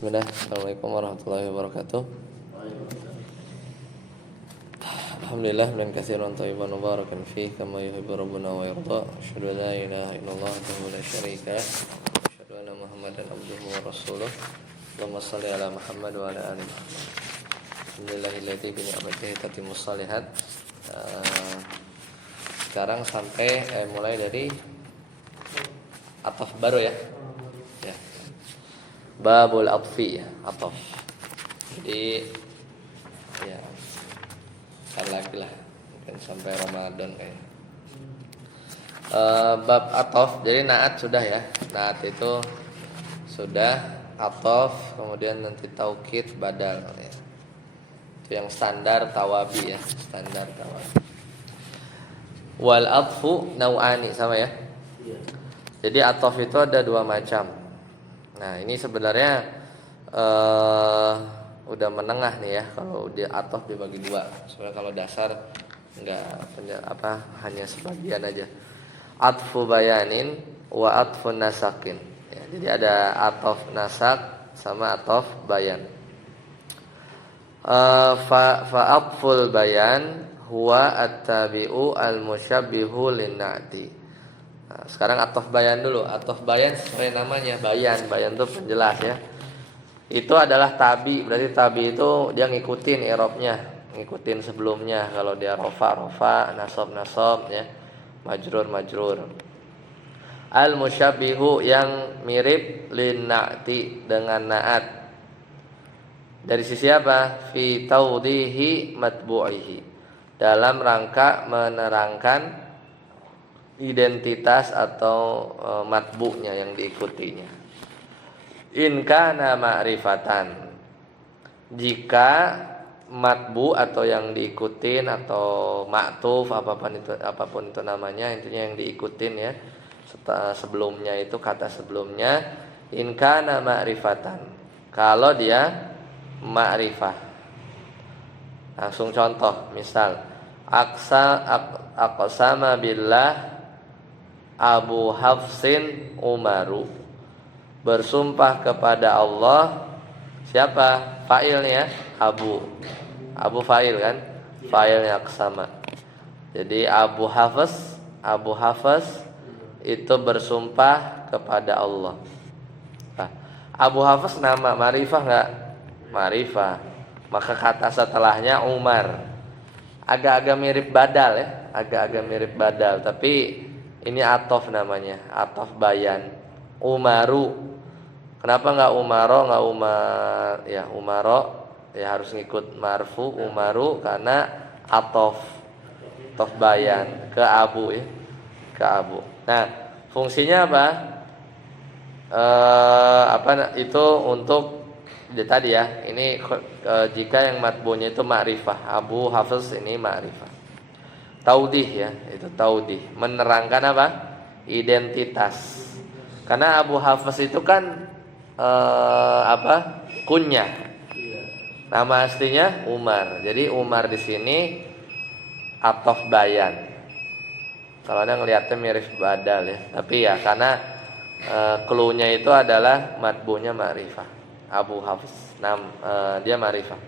Bismillah, Assalamualaikum warahmatullahi wabarakatuh. Alhamdulillah min katsiran thayyiban mubarakan fihi kama yuhibbu rabbuna wa yarda. Asyhadu an la ilaha illallah wahdahu la syarika lah. Asyhadu anna Muhammadan abduhu wa rasuluh. Allahumma shalli ala Muhammad wa ala ali Muhammad. Alhamdulillahilladzi bi ni'matihi tatimmus shalihat. Sekarang sampai mulai dari ataf baru ya. Ya. Babul atfi ya, ataf. Jadi ya kan lagi lah, mungkin sampai Ramadan kayaknya. Bab ataf, jadi naat sudah ya. Naat itu sudah, ataf, kemudian nanti taukid badal ya. Itu yang standar tawabi ya, standar tawabi. Wal atfu nau'ani, sama ya. Jadi ataf itu ada dua macam. Nah ini sebenarnya udah menengah nih ya, kalau dia ataf dibagi dua. Sebenarnya kalau dasar hanya sebagian aja. Atfu bayanin wa atfu nasakin. Ya, jadi ada ataf nasak sama ataf bayan. Fa atful bayan huwa at-tabi'u al-musyabbihu lin-na'ti. Nah, sekarang ataf bayan dulu. Ataf bayan sesuai namanya, bayan. Bayan itu penjelas ya. Itu adalah tabi. Berarti tabi itu dia ngikutin i'rabnya, ngikutin sebelumnya. Kalau dia rofa, nasab ya, majrur. Al musyabbihu yang mirip lin na'ti, dengan naat. Dari sisi apa? Fi tawdihi matbu'ihi, dalam rangka menerangkan identitas atau matbu'nya yang diikutinya. In kana ma'rifatan, jika matbu atau yang diikutin atau ma'tuf apapun itu namanya, intinya yang diikutin ya, sebelumnya itu kata sebelumnya. In kana ma'rifatan, kalau dia ma'rifah. Langsung contoh, misal aqsama billah Abu Hafsin Umaru, bersumpah kepada Allah. Siapa? Fa'ilnya Abu fa'il kan? Fa'ilnya aqsama. Jadi Abu Hafs itu bersumpah kepada Allah. Nah, Abu Hafs nama, ma'rifah enggak? Ma'rifah. Maka kata setelahnya Umar. Agak-agak mirip badal ya, tapi ini atof namanya, atof bayan. Umaru. Kenapa enggak Umaro, enggak Umar? Ya Umaro, ya harus ngikut marfu. Umaru karena atof bayan ke Abu ya, ke Abu. Nah, fungsinya apa? Itu untuk tadi ya. Ini jika yang matbunya itu ma'rifah. Abu Hafiz ini ma'rifah. Taudih ya, itu taudih, menerangkan apa? Identitas. Karena Abu Hafiz itu kan kunyah. Nama aslinya Umar. Jadi Umar di sini ataf bayan. Kalau Anda ngelihatnya mirip badal ya, tapi ya karena clue-nya itu adalah matbunya ma'rifah. Abu Hafiz, dia ma'rifah.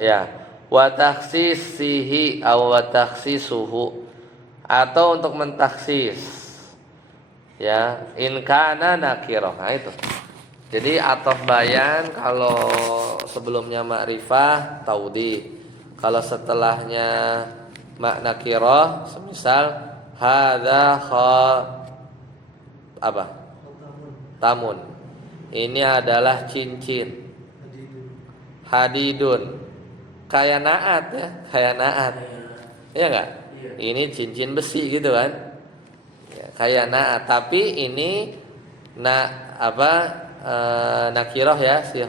Ya. Wa takhsisihi aw wa takhsisuhu, atau untuk mentaksis ya, in kana nakirah. Nah itu. Jadi ataf bayan kalau sebelumnya ma'rifah taudi, kalau setelahnya nakirah, semisal hadza tamun. Ini adalah cincin. Hadidun, kayak naat ya, iya nggak? Ini cincin besi gitu kan, ya, kayak naat. Tapi ini nakirah ya, si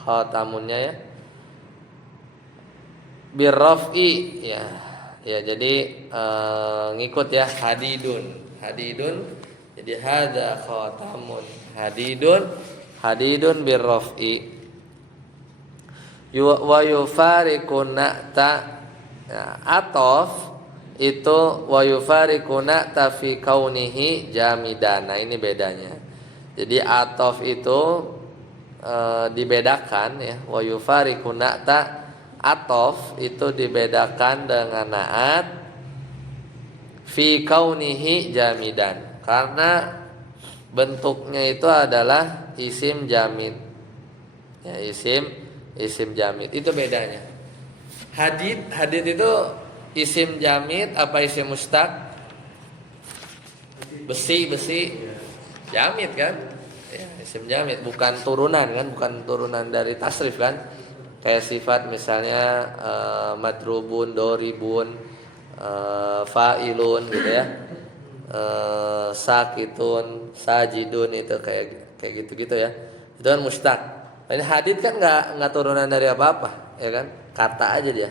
khatamunnya ya, birraf'i ya, jadi ngikut ya, hadidun. Jadi hadza khatamun hadidun birraf'i. Wa yufariqu na'ta. Atof itu wa yufariqu na'ta fi kaunihi jamidan. Nah ini bedanya. Jadi atof itu dibedakan ya, wa yufariqu na'ta, atof itu dibedakan dengan naat fi kaunihi jamidan, karena bentuknya itu adalah isim jamid. Ya, isim jamid itu bedanya. Hadid itu isim jamid apa isim mustaq? Besi jamid kan? Ya, isim jamid bukan turunan kan, bukan turunan dari tasrif kan? Kayak sifat misalnya madrubun, doribun, fa'ilun gitu ya. Sakitun, sajidun, itu kayak gitu-gitu ya. Itu kan mustaq. Ini hadid kan nggak turunan dari apa-apa, ya kan? Kata aja dia.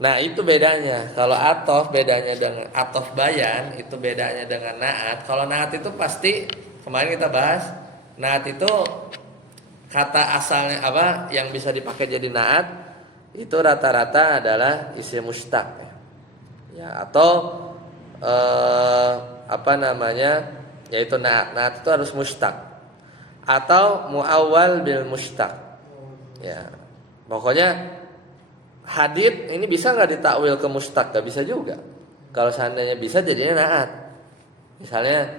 Nah, itu bedanya. Kalau atof bedanya dengan atof bayan, itu bedanya dengan naat. Kalau naat itu pasti kemarin kita bahas, naat itu kata asalnya apa yang bisa dipakai jadi naat itu rata-rata adalah isim mustaq ya, atau apa namanya, yaitu naat. Naat itu harus mustaq atau muawwal bil mustaq. Ya. Pokoknya hadid ini bisa nggak ditakwil ke mustaq? Gak bisa juga. Kalau seandainya bisa jadinya naat. Misalnya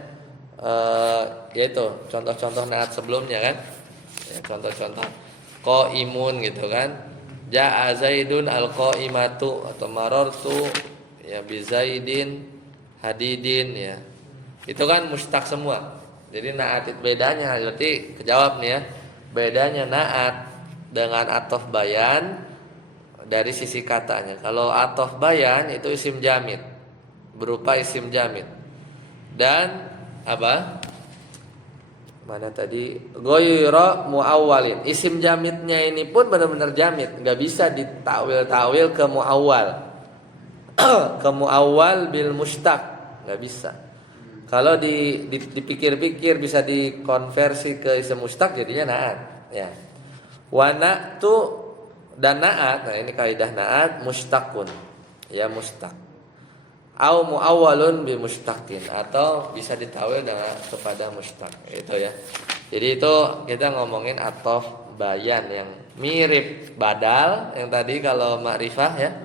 yaitu contoh-contoh naat sebelumnya kan. Ya, contoh-contoh qaimun gitu kan. Ja'a Zaidun al-qaimatu atau marartu ya bi Zaidin hadidin ya. Itu kan mustaq semua. Jadi naat itu bedanya, berarti kejawab nih ya. Bedanya naat dengan atof bayan dari sisi katanya. Kalau atof bayan itu isim jamid, berupa isim jamid. Dan apa? Mana tadi? Ghayra muawwalin. Isim jamidnya ini pun benar-benar jamid, enggak bisa ditakwil-takwil ke muawwal. Ke muawwal bil mustaq, enggak bisa. Kalau dipikir-pikir bisa dikonversi ke isim mustaq jadinya naat ya. Wa na'tu dan naat, nah ini kaidah naat mustaqun. Ya mustaq. Au muawwalun bi mustaqin, atau bisa ditawil dengan kepada mustaq. Itu ya. Jadi itu kita ngomongin atof bayan yang mirip badal yang tadi kalau makrifah ya.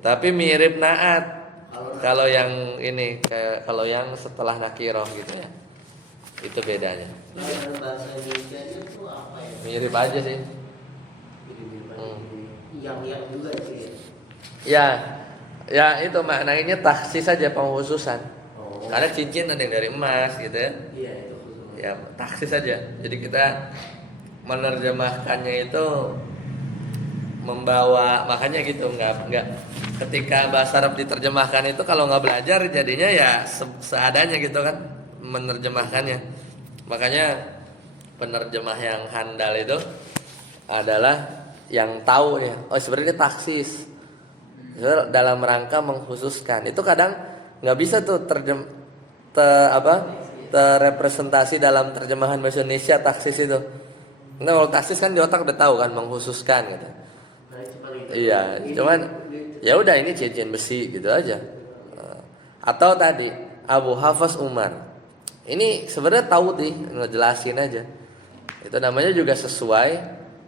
Tapi mirip naat. Kalau yang ini kalau yang setelah nakirah gitu ya. Itu bedanya. Bahasa Indonesia itu apa ya? Mirip aja sih. Yang juga sih. Ya itu maknanya taksis saja, pengkhususan. Karena cincin ada yang dari emas gitu ya. Iya, itu khusus. Ya taksis saja. Jadi kita menerjemahkannya itu membawa, makanya gitu nggak ketika bahasa Arab diterjemahkan itu kalau nggak belajar jadinya ya seadanya gitu kan menerjemahkannya. Makanya penerjemah yang handal itu adalah yang tahu ya. Oh sebenarnya taksis dalam rangka mengkhususkan. Itu kadang nggak bisa tuh terrepresentasi dalam terjemahan bahasa Indonesia taksis itu. Nah kalau taksis kan di otak udah tahu kan mengkhususkan gitu. Iya, cuman ya udah ini cincin besi gitu aja. Atau tadi Abu Hafs Umar. Ini sebenarnya tahu nih, ngejelasin aja. Itu namanya juga sesuai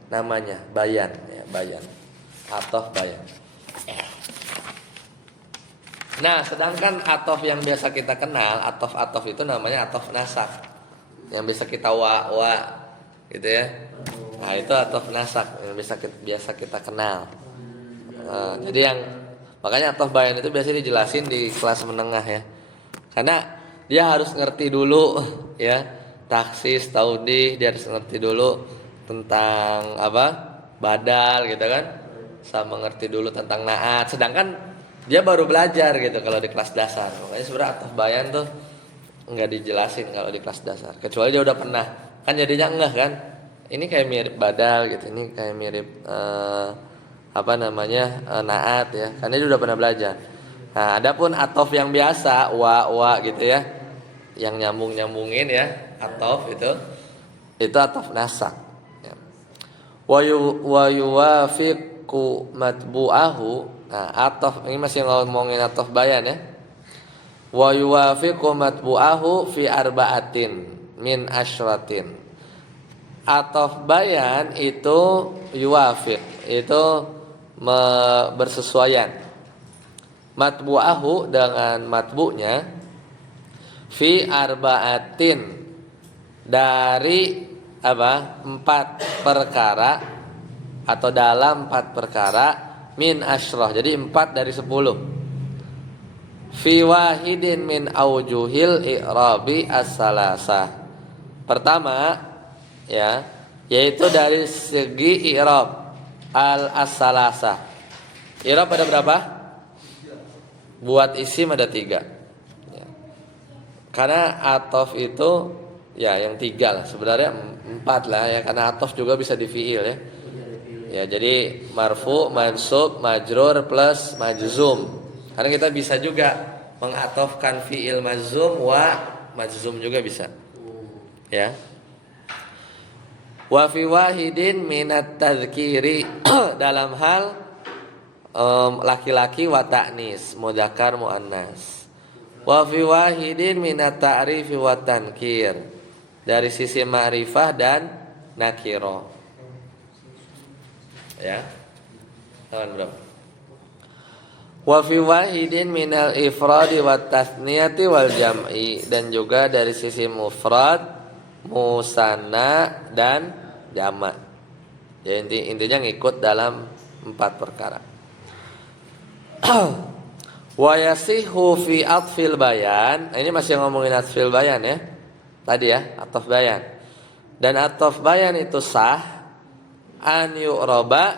namanya, bayan ya, bayan. Atof bayan. Nah, sedangkan atof yang biasa kita kenal, atof itu namanya atof nasak. Yang bisa kita wa gitu ya. Nah, itu atof nasak yang biasa kita kenal. Jadi yang makanya atof bayan itu biasanya dijelasin di kelas menengah ya. Karena dia harus ngerti dulu ya, taksis, taudih, dia harus ngerti dulu tentang apa? Badal gitu kan. Sama ngerti dulu tentang naat. Sedangkan dia baru belajar gitu kalau di kelas dasar. Makanya sebenarnya atof bayan tuh enggak dijelasin kalau di kelas dasar. Kecuali dia udah pernah. Kan jadinya enggak kan? Ini kayak mirip badal gitu. Ini kayak mirip naat ya. Karena dia udah pernah belajar. Nah, adapun atof yang biasa wa gitu ya. Yang nyambungin ya, atof itu atof nasak. Ya. Wa yuwafiqu matbu'ahu. Nah, atof ini masih ngomongin atof bayan ya. Wa yuwafiqu matbu'ahu fi arba'atin. min asyratin. Atof bayan itu yuwafiq, itu bersesuaian. Matbu'ahu dengan matbu'nya fi arba'atin, dari apa? 4 perkara atau dalam 4 perkara min asyrah. Jadi 4 dari 10. Fi wahidin min aujuhil i'rabi as-salasah. Pertama ya, yaitu dari segi i'rab as-salasah. I'rab ada berapa? Buat isim ada 3 ya. Karena atof itu ya yang 3 lah, sebenarnya 4 lah ya, karena atof juga bisa di fi'il ya. Ya, jadi marfu, mansub, majrur plus majzum. Karena kita bisa juga mengatofkan fi'il majzum wa majzum juga bisa. Ya. Wa fi wahidin minat tadhkiri dalam hal laki-laki wa ta'nis, mudzakkar muannas. Wa fi wahidin minat ta'rifi wa tankir, dari sisi ma'rifah dan nakira. Ya. Halaman berapa? Wa fi wahidin minal ifradi wat tasniyati wal jam'i, dan juga dari sisi mufrad, musanna dan jamak. Ya, intinya ngikut dalam 4 perkara. Wa yasihu fi atfil bayan. Nah, ini masih ngomongin atfil bayan ya. Tadi ya, ataf bayan. Dan ataf bayan itu sah an yu'raba,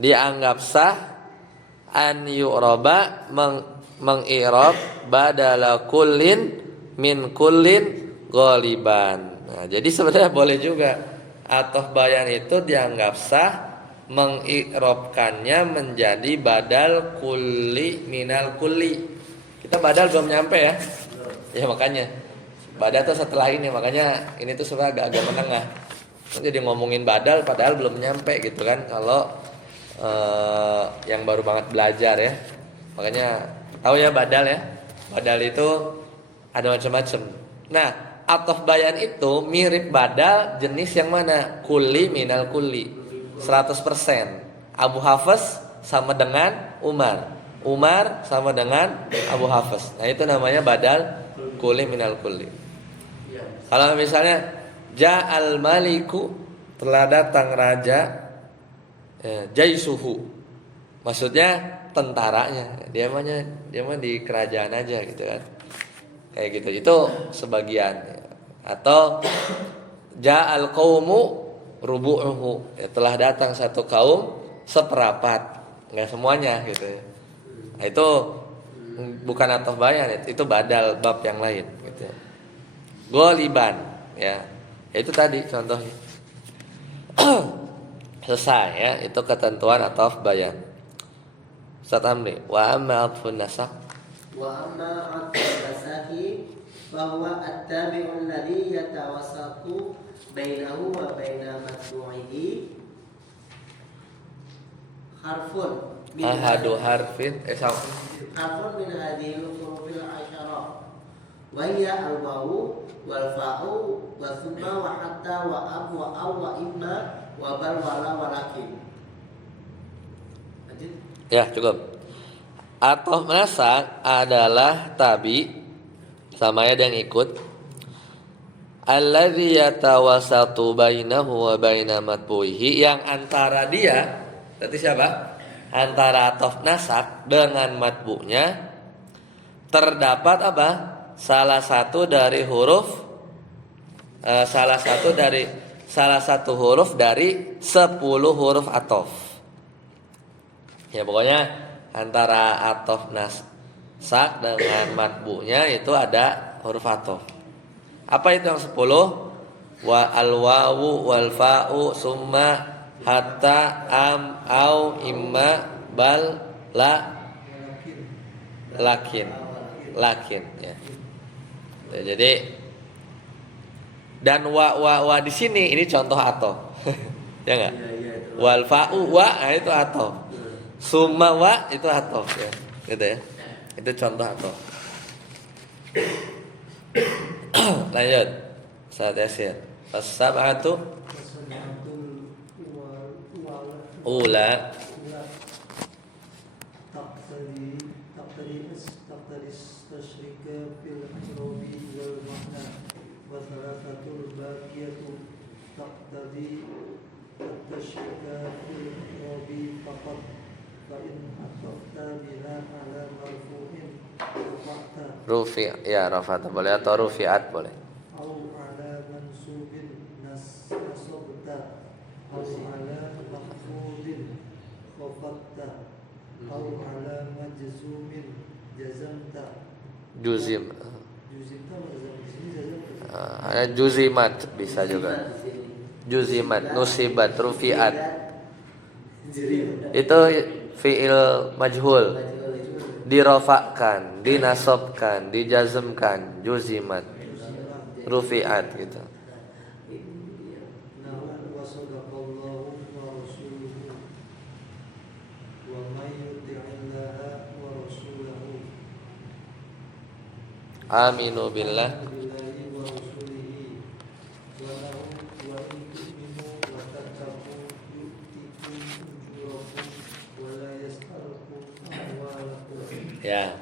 dianggap sah an yu'raba, mengi'rab badala kullin min kullin ghaliban. Nah, jadi sebenarnya boleh juga ataf bayan itu dianggap sah mengi'rabkannya menjadi badal kulli minal kulli. Kita badal belum nyampe ya. Ya makanya badal tuh setelah ini, makanya ini tuh sebenarnya agak menengah. Jadi ngomongin badal padahal belum nyampe gitu kan, kalau yang baru banget belajar ya. Makanya tahu ya badal ya. Badal itu ada macam-macam. Nah, ataf bayan itu mirip badal jenis yang mana? Kulli minal kulli. 100%. Abu Hafiz sama dengan Umar. Umar sama dengan Abu Hafiz. Nah, itu namanya badal kulli minal kulli. Kalau misalnya ja'al maliku, telah datang raja, jaisuhu, maksudnya tentaranya, dia mah di kerajaan aja gitu kan, kayak gitu. Itu sebagian. Atau ja'al qaumu rubu'uhu, ya, telah datang satu kaum seperapat, nggak semuanya gitu ya. Nah, itu bukan ataf bayan, itu badal bab yang lain gitu. Ghaliban ya, itu tadi contohnya. Selesai ya, itu ketentuan ataf bayan. Ustaz Amri, wa amma atfun nasakh. Wa amma atfun nasakhi bahwa at-tabi'u alladhi yatawassatu bainahu wa baina matbu'ihi harfun min Ahadu harfin harfun min hadhihi al-hurufil asyara wa hiya al-wawu wal fa'u wa thumma wa hatta wa ab wa aw wa imma wa bal wa la wa lakin. Lanjut. Ya, cukup. Ataf nasakh adalah tabi, sama ya yang ikut. Alladzi yatawassatu bainahu wa baina matbu'ihi, yang antara dia, berarti siapa? Antara ataf nasakh dengan matbu'nya terdapat apa? Salah satu huruf dari 10 huruf ataf. Ya, pokoknya antara ataf nasakh dengan matbu'nya itu ada huruf ataf. Apa itu yang 10? Wa al-wawu wal fa'u summa hatta am au imma bal la lakin ya. Jadi dan wa di sini ini contoh ataf. Ya enggak? Wal fa'u wa, nah itu ataf. Summa wa itu ataf ya. Gitu ya. Itu contoh ataf. Lanjut. Ustaz Yasir. As-sab'atu Wasanatul wal ula ula taqtadi tasyrika fil ihrabi wal makna wa thalathatul baqiyatu taqtadi tasyrika fil ihrabi faqat fa in atafta biha ala marfu'in rafa'ta rafata boleh atau rufi'at boleh. au ala mansubin nasabta au ala mahfudin khafatta au ala majzumin jazamta Juzim. juzimta mazam di sini jazamta Ada juzimat bisa juga. Juzimat, nusibat, rufi'at. Itu fi'il majhul. Dirofakkan, dinasobkan, dijazmkan, juzimat, rufi'at gitu. nahu wa sadaqallahu wa rasuluhu wa may yuti'illaha wa rasulahu Aminu billah. billahi wa rasulihi wa lahu wa in tu'minu wa tattaqu yu'tikum ujurakum wa la yas'alukum amwalakum. Ya.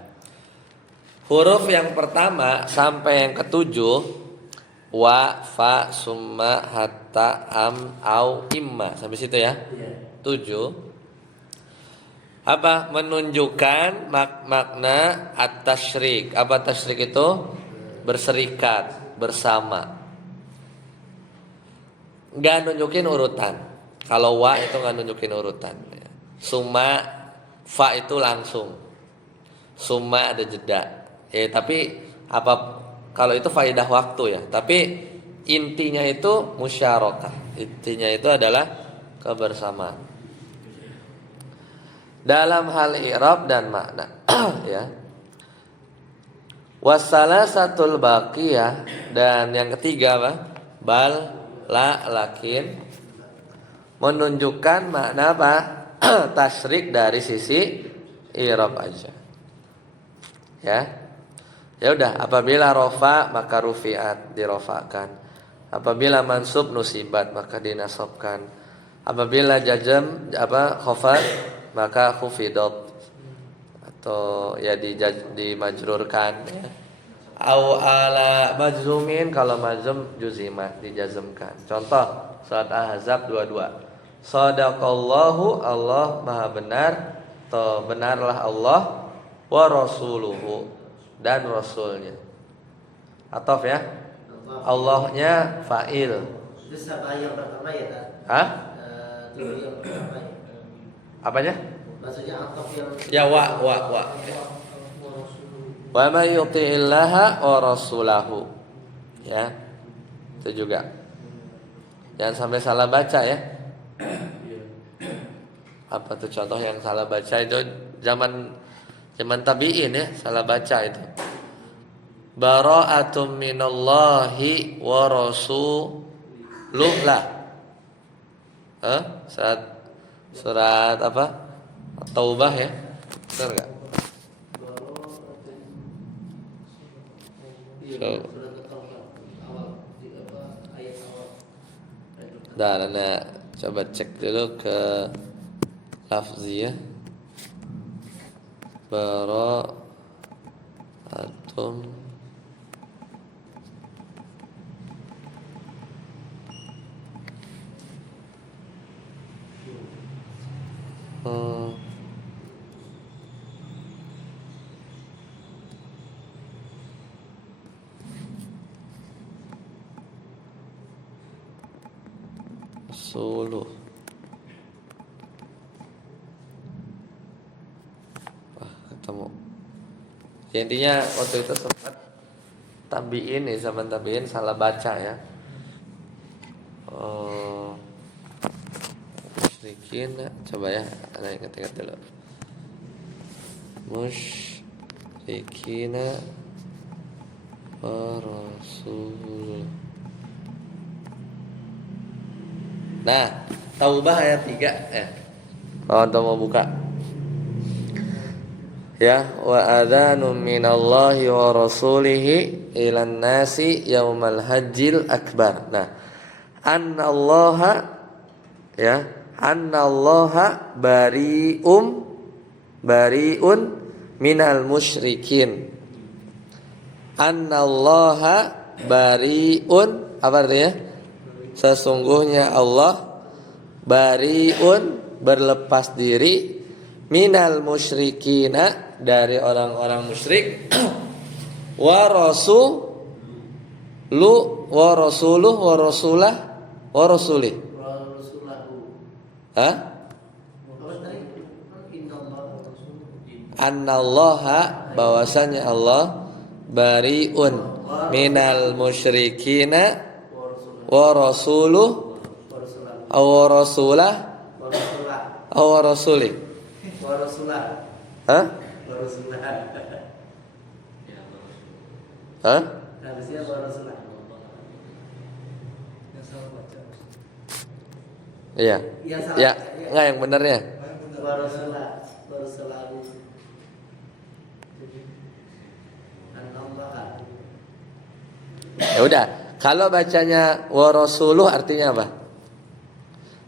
Huruf yang pertama sampai yang ketujuh wa, fa, summa, hatta, am, au, imma. Sampai situ ya. 7. Apa? Menunjukkan makna at-tasyrik. Apa tasyrik itu? Berserikat, bersama. Enggak nunjukin urutan. Kalau wa itu enggak nunjukin urutan. Summa, fa itu langsung. Summa ada jeda. Tapi apa kalau itu faidah waktu ya. Tapi intinya itu musyarakah. Intinya itu adalah kebersamaan. Dalam hal i'rab dan makna ya. Wasalasatul baqiyah, dan yang ketiga apa? Bal, la, lakin menunjukkan makna apa? Tasyrik dari sisi i'rab aja. Ya. Ya udah, apabila rofa maka rufi'at, dirofakan. Apabila mansub nusibat maka dinasobkan. Apabila jazm khafad maka khufidat atau ya dimajrurkan ya. Au ala majzumin, kalau majzum juzimat, dijazmkan. Contoh surat Ahzab 22. Shadaqallahu, Allah maha benar, atau benarlah Allah, wa rasuluhu, dan rasulnya. Ataf ya. Allahnya fa'il. Itu sama yang pertama ya kan? Hah? Itu yang pertama ya. Apanya? Maksudnya ataf yang Ya wa. Wa may yuti'illaha wa rasulahu. Ya. Itu juga. Jangan sampai salah baca ya. Apa tuh contoh yang salah baca itu zaman tabi'in ya, salah baca itu. Bara'atum minallahi wa rasuluh lah. Surat apa? Taubah ya. Benar enggak? Dan Anda coba cek dulu ke lafziyah. Bara'atum Suluh. Ketemu. Ya, intinya waktu itu sempat tabiin nih, zaman tabiin salah baca ya. Musyrikin, coba ya, ada ingat-ingat dulu. Musyrikin wa rasul. Nah, Taubah ayat 3 ya. Kalau Anda mau buka. Ya, wa adzanun minallahi wa rasulihi ilan nasi yaumal hajjil akbar. Nah, annallaha ya, annallaha bariun minal musyrikin. Annallaha bariun, apa artinya? Sesungguhnya Allah bariun, berlepas diri, minal musyrikina, dari orang-orang musyrik, wa rasulih. Hah? Annallaha, bahwasanya Allah bariun minal musyrikina wa rasuluh aw rasulah aw rasulih. Hah? Hah? Iya. Ya, enggak yang benernya. Ya udah, kalau bacanya wa rasuluh artinya apa?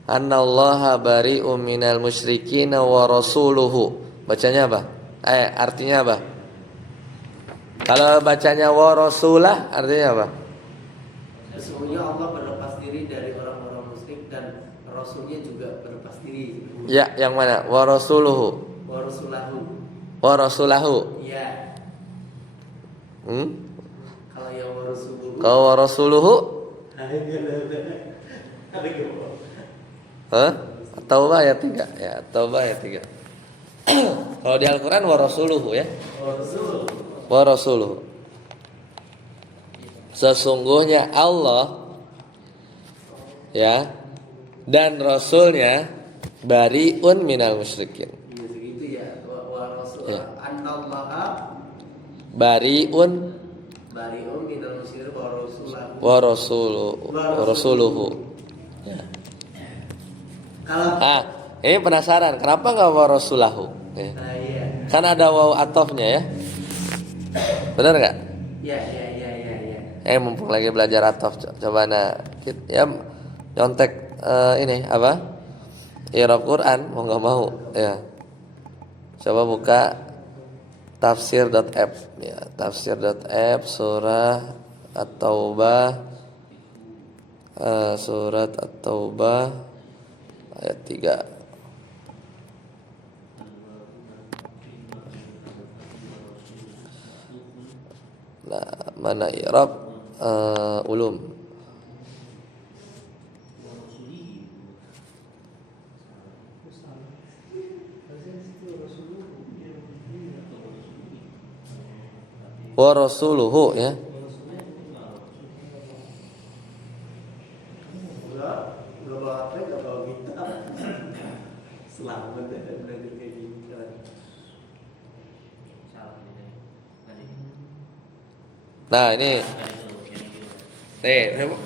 Annallaha bari'um minal musyrikin wa rasuluhu. Bacanya apa? Artinya apa? Kalau bacanya wa rasulah artinya apa? Sesungguhnya Allah berlepas diri dari orang-orang musyrik dan Rasulnya juga berlepas diri. Ya, yang mana? Wa rasuluhu. Wa rasulahu. Wa rasulahu. Iya. Kalau yang wa rasuluhu. Kalau wa rasuluhu? Hah? Taubah ayat 3. Ya, Taubah ayat 3. Kalau di Al-Qur'an wa rasuluhu ya. Wa rasuluhu. Sesungguhnya Allah ya dan Rasulnya bariun minal musyrikin. Iya segitu ya. Wa rasul. Ya. Annallaha bariun minal musyrikin wa rasuluhu. Ya. Kalau Ini penasaran kenapa enggak wa rasulahu? Ya. iya. Kan ada waw atofnya ya. Benar enggak? Iya. Mumpung lagi belajar atof, coba ya nyontek ini apa? I'rab Quran mau enggak mau ya. Coba buka tafsir.app ya, tafsir.app surah At-Taubah, surat At-Taubah ayat 3. Nah, mana i'rab ulum. Wa rasuluhu ya. Udah bawa apa enggak bawa kita. Selamat dan belajar kayak gini. Nah, ini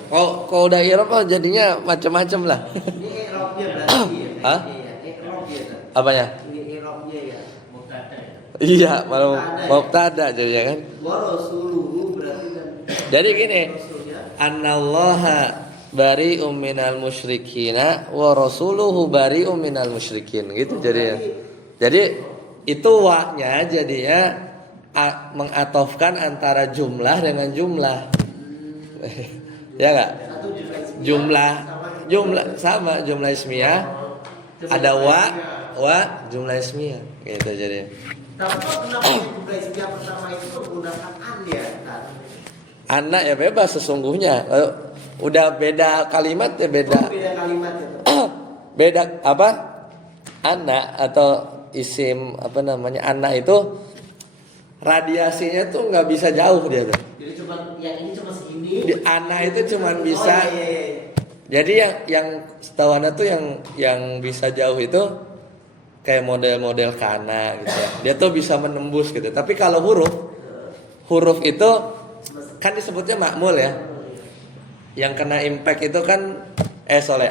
kalau udah i'rab jadinya macam-macam lah. Ini i'rabnya berarti ya. Hah? I'rabnya. Apanya? Ini i'rabnya ya. Iya, malu mubtada jadinya kan. Wa rasuluhu berarti kan. Jadi gini, Rasulnya. Annallaha bari'um minal musyrikina wa rasuluhu bari'um minal musyrikin gitu jadinya. Jadi itu wa-nya jadinya mengatofkan antara jumlah dengan jumlah. Ya enggak? Satu Jumlah sama jumlah ismiyah. Ada wa jumlah ismiyah gitu jadinya. Tapi kenapa jumlah ismiyah pertama itu menggunakan an ya? Anak ya bebas sesungguhnya. Udah beda kalimat ya beda. Beda kalimat itu. Beda apa? Anak atau isim apa namanya? Anak itu radiasinya tuh nggak bisa jauh dia tuh. Jadi cuma yang ini cuma segini. Anak itu cuma bisa. Iya. Jadi yang setahu Ana tuh yang bisa jauh itu kayak model-model kana gitu ya. Dia tuh bisa menembus gitu. Tapi kalau huruf itu kan disebutnya makmul ya. Yang kena impact itu kan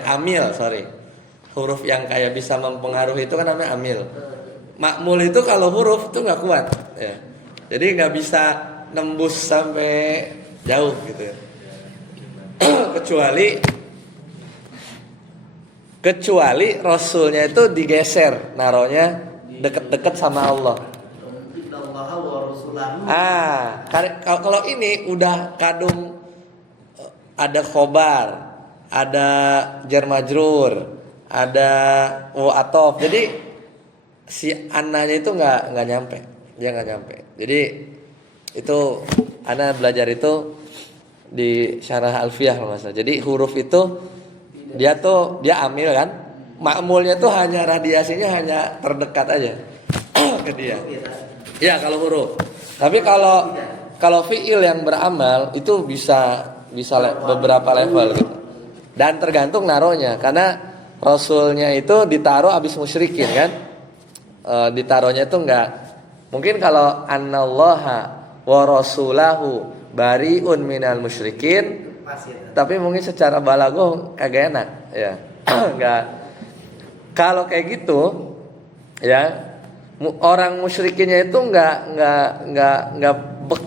amil. Huruf yang kayak bisa mempengaruhi itu kan namanya amil. Makmul itu kalau huruf itu nggak kuat, ya. Jadi nggak bisa nembus sampai jauh gitu ya. kecuali Rasulnya itu digeser, naruhnya deket-deket sama Allah. Innallaha wa rasulahu. Kalau ini udah kadung ada khobar, ada jar majrur, ada atof. Jadi si ananya itu nggak nyampe, dia nggak nyampe. Jadi itu ana belajar itu di syarah alfiyah kalau nggak salah. Jadi huruf itu dia amil kan, makmulnya tuh hanya radiasinya hanya terdekat aja ke dia. Ya kalau huruf. Tapi kalau fiil yang beramal itu bisa beberapa level gitu. Dan tergantung naruhnya, karena Rasulnya itu ditaruh abis musyrikin kan. Ditaruhnya itu enggak. Mungkin kalau annallaha wa rasulahu bariun minal musyrikin, tapi mungkin secara balaghah kagak enak ya. Enggak. Kalau kayak gitu ya, orang musyrikinnya itu enggak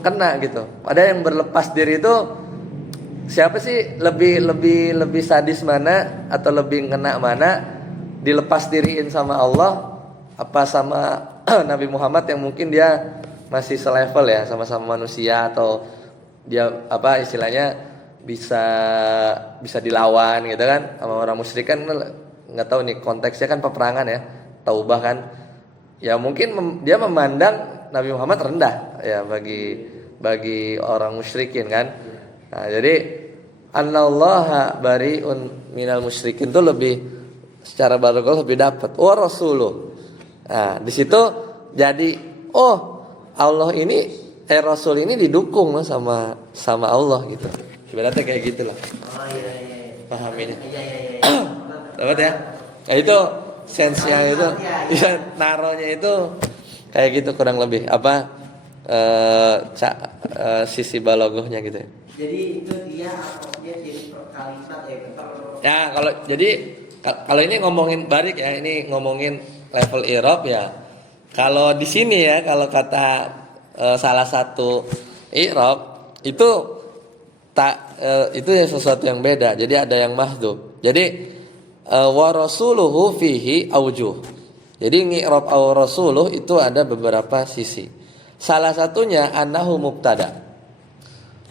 kena gitu. Ada yang berlepas diri itu siapa sih lebih sadis mana atau lebih kena mana, dilepas diriin sama Allah apa sama Nabi Muhammad yang mungkin dia masih selevel ya, sama-sama manusia, atau dia apa istilahnya bisa dilawan gitu kan sama orang musyrik kan, nggak tahu nih konteksnya kan peperangan ya, taubah kan ya, mungkin dia memandang Nabi Muhammad rendah ya bagi orang musyrikin kan. Nah, jadi annallaha bariun minal musyrikin itu lebih secara balaghah lebih dapat wa rasuluh. Nah, di situ jadi Allah ini Rasul ini didukung sama Allah gitu. Ibaratnya kayak gitu lah. Oh iya. Pahaminya. Iya. Dapat ya? Ya itu sense-nya itu. Ya, naronya itu kayak gitu kurang lebih sisi balaghahnya gitu ya. Jadi itu dia atofnya jadi per kalimat Ya, kalau ini ngomongin barik ya, ini ngomongin level i'rab ya. Kalau di sini ya, kalau kata salah satu i'rab itu itu ya sesuatu yang beda. Jadi ada yang mahdzuf. Jadi wa rasuluhu fihi aujuh. Jadi i'rab au rasuluh itu ada beberapa sisi. Salah satunya annahu mubtada.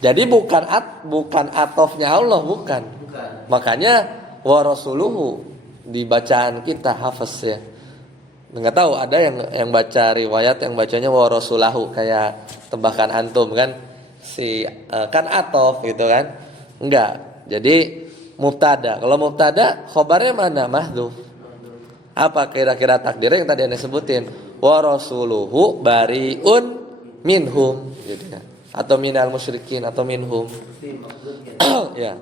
Jadi bukan atofnya Allah, bukan. Makanya wa rasuluhu di bacaan kita hafaz ya. Enggak tahu ada yang baca riwayat yang bacanya wa rasulahu kayak tebakan antum kan kan atof gitu kan. Enggak. Jadi mubtada. Kalau mubtada khobarnya mana? Mahdzuf. Apa kira-kira takdirnya yang tadi Anda sebutin? Wa rasuluhu bariun minhum gitu ya. Atau minal musyrikin atau minhum. Ya.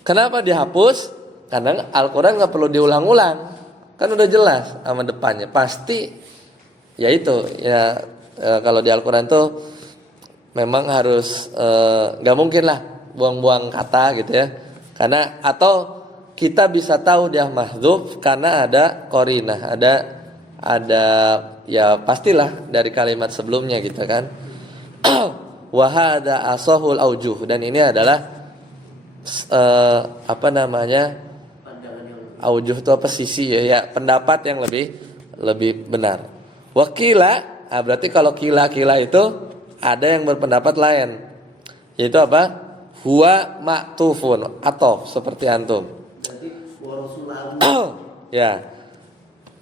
Kenapa dihapus? Karena Al-Qur'an enggak perlu diulang-ulang. Kan udah jelas sama depannya. Pasti ya itu ya kalau di Al-Qur'an tuh memang harus enggak mungkin lah buang-buang kata gitu ya. Karena atau kita bisa tahu dia mahdzuf karena ada qarinah, ada ya pastilah dari kalimat sebelumnya gitu kan. Wa hadza asahul aujuh, dan ini adalah aujuh itu apa sisi ya pendapat yang lebih benar. Wakila berarti kalau kila itu ada yang berpendapat lain, yaitu apa? Huwa ma'tufun atof seperti antum. Ya.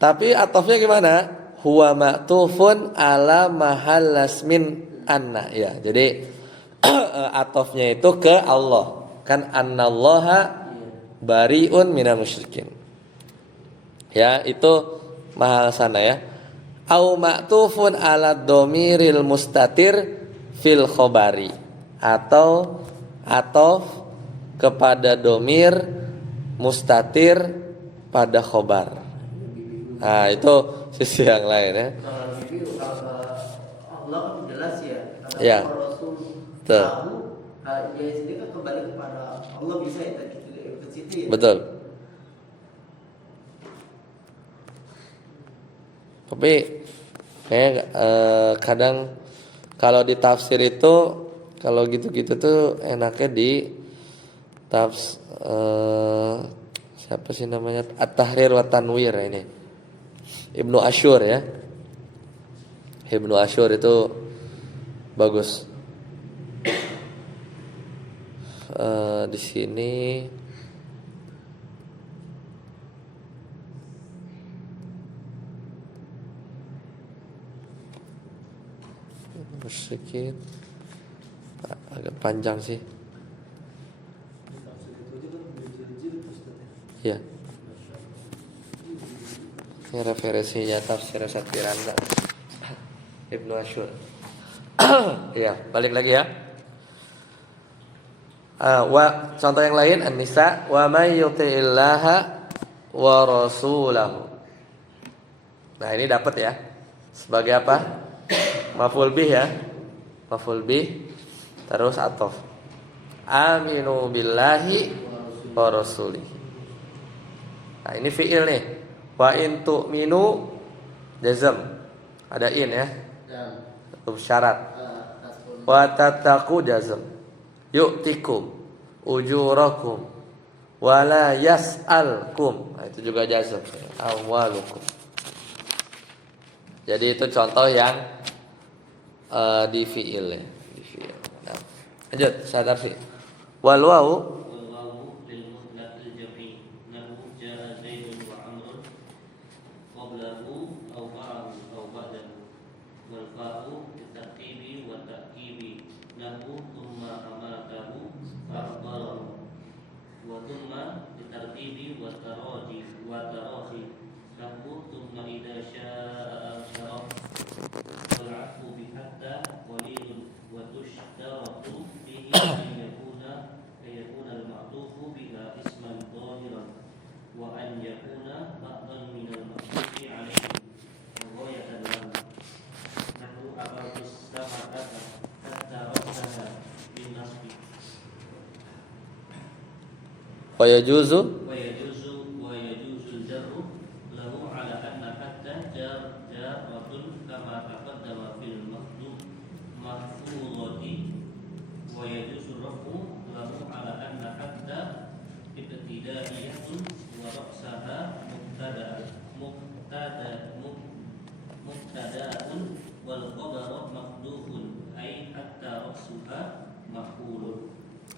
Tapi atofnya gimana? Huwa ma'tufun ala mahallasmin anna ya. Jadi atofnya itu ke Allah. Kan annallaha bariun minal musyrikin. Ya, itu mahal sana ya. Au ma'tufun ala dhamiril mustatir fil khobari, atau atof kepada domir mustatir pada khobar. Nah, itu sisi yang lain ya. Kalau Allah jelas ya. Ya. Rasul Betul. tahu dia sendiri kan kembali kepada Allah, bisa ya ke situ ya. Betul. Tapi kayak kadang kalau di tafsir itu kalau gitu-gitu tuh enaknya di siapa sih namanya, At-Tahrir wa Tanwir ini, Ibnu Asyur ya. Ibnu Asyur itu bagus. Di sini sedikit agak panjang sih. Ya. Ini referensinya tafsir Satiranda Ibnu Asyur. Ya, balik lagi ya. Contoh yang lain An-Nisa wa may yuti'illaha wa rasulahu. Nah, ini dapat ya. Sebagai apa? Maf'ul bih ya. Maf'ul bih terus atof. Aminu billahi wa rasulih. Nah, ini fi'il nih. Wa in tu'minu jazm. Ada in ya. Huruf syarat. Wa tattaqu jazm. Yu'tikum ujurakum wa la yas'alkum. Nah, itu juga jazm. Amwalukum. Jadi itu contoh yang di fi'il ya. Di fi'il. Nah, lanjut saya tafsir. Wal wawu wa yajuzu الجر له على أن حتى جارة كما تقدم في المحفوظة ويجوز الرفع له على أن حتى ابتدائية ورأسها مبتدأ والخبر محذوف أي حتى رأسها مفعول.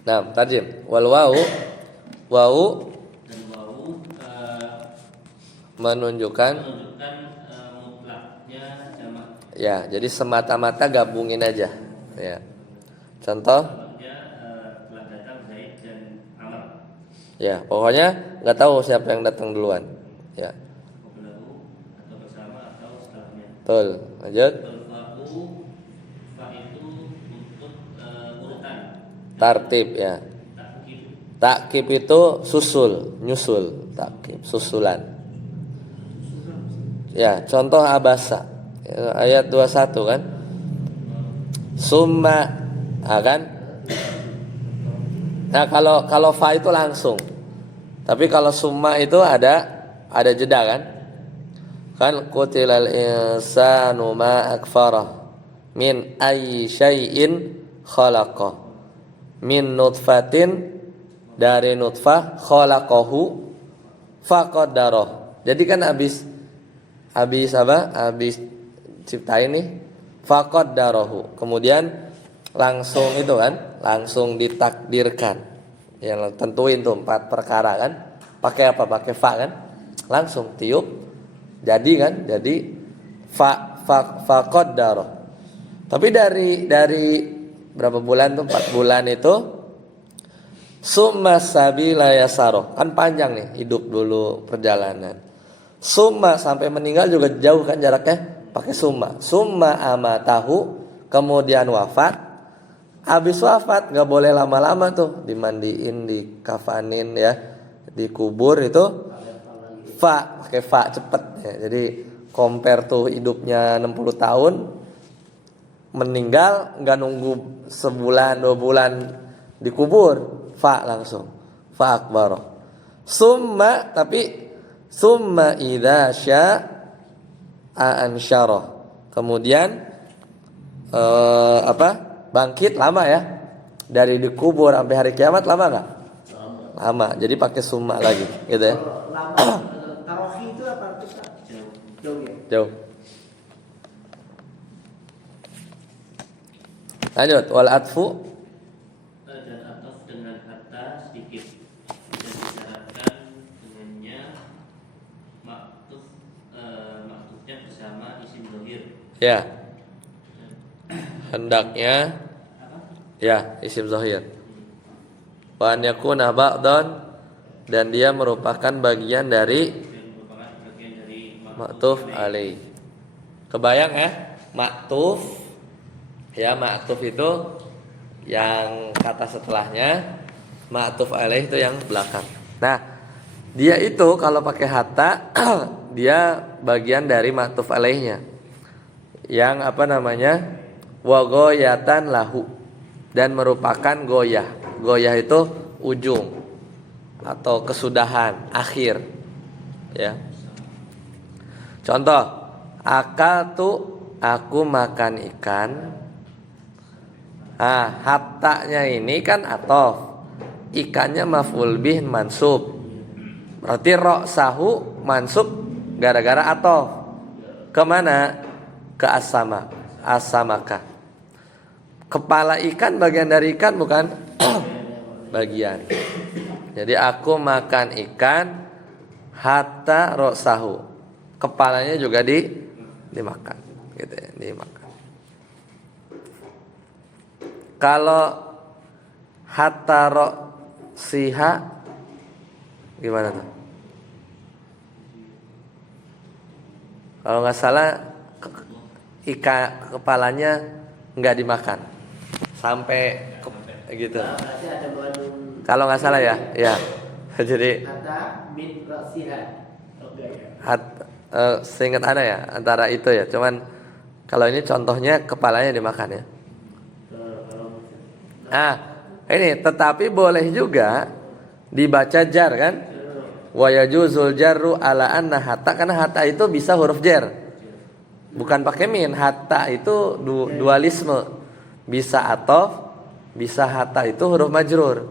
Nah, tarjim. Wal wawu dan wawu menunjukkan mutlaknya jamak. Ya, jadi semata-mata gabungin aja. Ya. Contoh? Telah datang Zaid dan Amr. Ya, pokoknya nggak tahu siapa yang datang duluan. Ya. Atau bersama atau setelahnya. Betul. Lanjut. Fa itu untuk urutan. Tartib ya. Takkib itu susul, nyusul. Takkib, susulan. Ya, contoh abasa. Ya, ayat 21 kan? Summa, kan? Nah, kalau fa itu langsung. Tapi kalau summa itu ada jeda kan? Kan qutilal insanu ma akfarah min ayyi syai'in khalaqah min nutfatin, dari nutfah, khalaqahu faqaddarah. Jadi kan habis apa? Habis ciptain nih faqaddarahu. Kemudian langsung itu kan, langsung ditakdirkan. Yang tentuin tuh 4 perkara kan. Pakai apa? Pakai fa kan? Langsung tiup. Jadi kan? Jadi faqaddarah. Tapi dari berapa bulan tuh? 4 bulan itu summa sabila yasaro. Kan panjang nih hidup dulu perjalanan. Summa sampai meninggal juga jauh kan jaraknya, pakai summa. Summa amatahu, kemudian wafat. Habis wafat nggak boleh lama-lama tuh, dimandiin, dikafanin ya, dikubur itu fa, pakai fa cepet ya. Jadi compare tuh hidupnya 60 tahun, meninggal nggak nunggu sebulan 2 bulan dikubur, fa langsung, fa akbar. Summa, tapi summa idza sya ansyara. Kemudian bangkit lama ya. Dari dikubur sampai hari kiamat lama nggak? Lama. Jadi pakai summa lagi, gitu ya. Kalau lama tarohi itu apa artinya? Jauh ya. Jauh. Lanjut, wal atfu dan ataf dengan hatta sedikit dan disyaratkan dengannya maktufnya bersama isim zahir. ya. Hendaknya Apa? ya isim zahir. Wa an yakuna ba'dan dan dia merupakan bagian dari Yang merupakan bagian dari maktuf alaih. Kebayang ya? Maktuf ya, maktuf itu yang kata setelahnya, maktuf alaih itu yang belakang. Nah, dia itu kalau pakai hatta dia bagian dari maktuf alaihnya. Yang wa goyatan lahu dan merupakan goyah. Goyah itu ujung atau kesudahan, akhir. Ya. Contoh, aku makan ikan. Hattanya ini kan atof, ikannya maf'ul bih mansub. Berarti ra'sahu mansub gara-gara atof. Kemana? Ke asamaka. Kepala ikan bagian dari ikan bukan? Bagian. Jadi aku makan ikan hatta ra'sahu. Kepalanya juga dimakan, gitu ya, dimakan. Kalau hatta ra'siha gimana tuh? Kalau nggak salah kepalanya nggak dimakan sampai gitu. Berarti ada mengandung Kalau nggak salah ya. Jadi kata min rasiha. Oke ya. seingat ana ya antara itu ya. Cuman kalau ini contohnya kepalanya dimakan ya. Ini tetapi boleh juga dibaca jar kan? Wa yajuzul jarru ala anna hatta, karena hatta itu bisa huruf jar. Bukan pakai min. Hatta itu dualisme. Bisa atof, bisa hatta itu huruf majrur.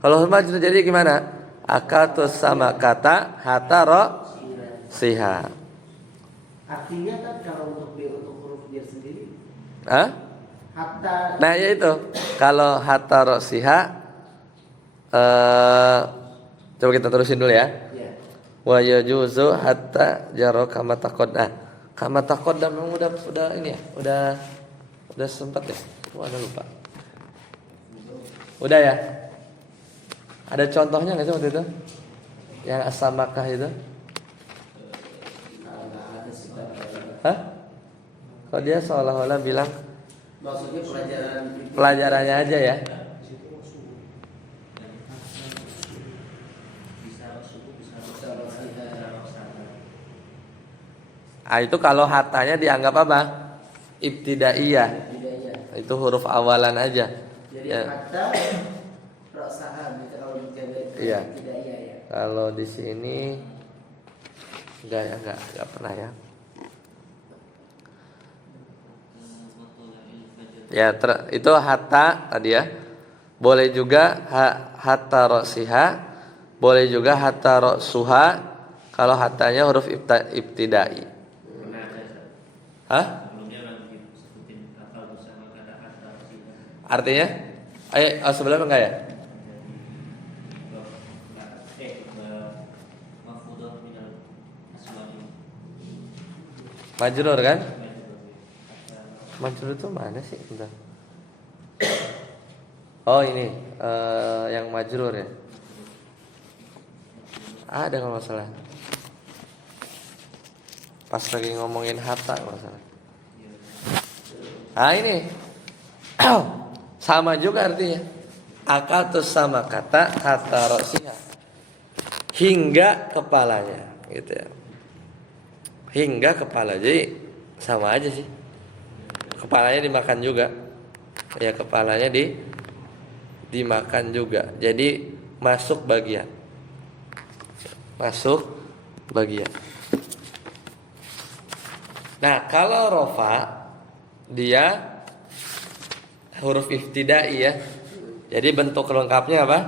Kalau huruf majrur jadi gimana? Akatus sama kata hatta ro siha. Artinya kan kalau untuk huruf dia sendiri hatta. Nah ya itu. Kalau hatta ro siha, coba kita terusin dulu ya. Ya. Wa yajuzu hatta jaro kama taqaddam. Kama taqaddam memang udah ini ya, udah sempat ya. Ada lupa. Udah ya. Ada contohnya nggak sih waktu itu? Yang asamakah itu? Kalau dia seolah-olah bilang Maksudnya pelajarannya aja ya. Itu kalau hatanya dianggap apa? Ibtidaiyah. Itu huruf awalan aja. Jadi Ya. hatta ra'saha kalau dijaga Iya. tidak iya ya. Kalau di sini enggak pernah ya. Ya, itu hatta tadi ya. Boleh juga hatta ra'siha, boleh juga hatta ra'suha kalau hatanya huruf ibtidai. Artinya? Sebelumnya enggak ya? Majrur kan? Majrur itu mana sih? Bentar. Oh ini yang majrur ya. Ada kalau masalah. Pas lagi ngomongin hatta kalau masalah. Ini sama juga artinya. Akatus sama kata hatta ra'siha, hingga kepalanya, gitu ya. Hingga kepala, jadi sama aja sih. Kepalanya dimakan juga. Ya, kepalanya dimakan juga. Jadi masuk bagian. Masuk bagian. Nah, kalau rofa dia huruf ibtidai ya. Jadi bentuk lengkapnya apa?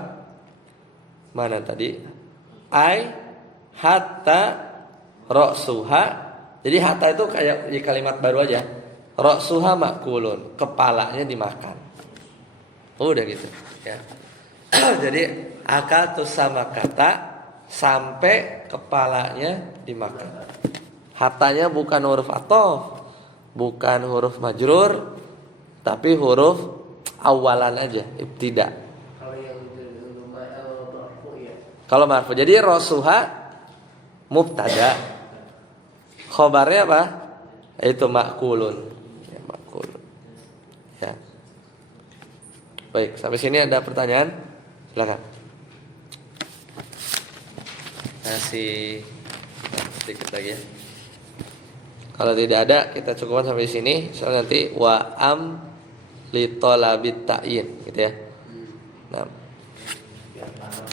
Mana tadi? Ai hatta ra'suha. Jadi hatta itu kayak di kalimat baru aja. Ra'suha makulun, kepalanya dimakan. Udah gitu ya. Jadi akal sama kata sampai kepalanya dimakan. Hatanya bukan huruf atof, bukan huruf majrur, tapi huruf awalan aja, ibtida. Kalau yang marfu ya. Kalau marfu, jadi rasuha mubtada, khobarnya apa? Itu makulun, ya, makulun. Ya. Baik, sampai sini ada pertanyaan? Silakan. Masih sedikit lagi ya. Kalau tidak ada, kita cukupkan sampai sini. Soalnya nanti wa am li talabit ta'yin gitu ya. Nah.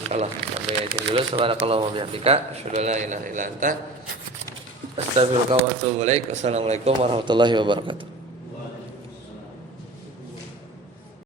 Kalau sampai sini dulu. Subhanakallahu wa bihamdika, asyhadu an la ilaha illa anta, astaghfiruka wa atubu ilaik. Wassalamualaikum warahmatullahi wabarakatuh.